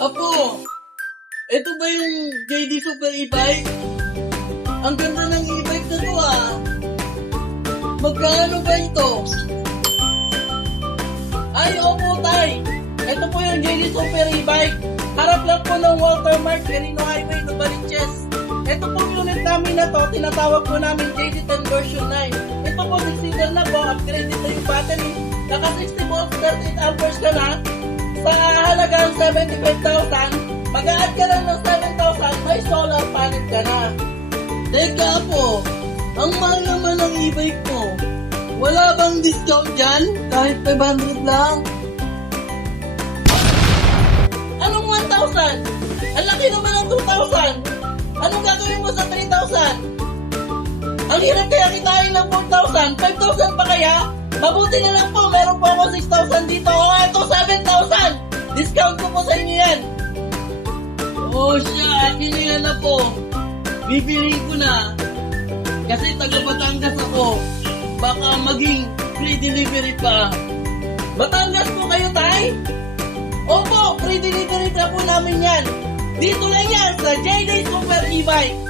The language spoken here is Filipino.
Apo, ito ba yung JD Super e-bike? Ang ganda ng e-bike na to ah. Magkano ba ito? Ay, opo tay. Ito po yung JD Super e-bike. Harap lang po ng Watermark, Quirino Highway, Novaliches. Ito po yung unit namin na to, tinatawag po namin JD10 version 9. Ito po, nag-season na po, upgraded na yung battery. Naka 60 volts, 38 amperes ka na. Sa halagang 75,000, mag-a-add ka lang ng 7,000, may solar panel ka na. Teka po, ang mahal naman ng e-bike mo. Wala bang discount dyan? Kahit 500 lang? Anong 1,000? Ang laki naman ng 2,000. Anong gagawin mo sa 3,000? Ang hirap kaya kitain ng 4,000. 5,000 pa kaya? Mabuti na lang po, meron po ako 6,000 dito. O ito, 7,000. Discount ko po sa inyo yan. Oh siya, akin na yan na po. Bibili ko na. Kasi taga Batangas ako. Baka maging free delivery pa. Batangas po kayo, tay? Opo, free delivery pa po namin yan. Dito lang yan sa JD Super e-bike.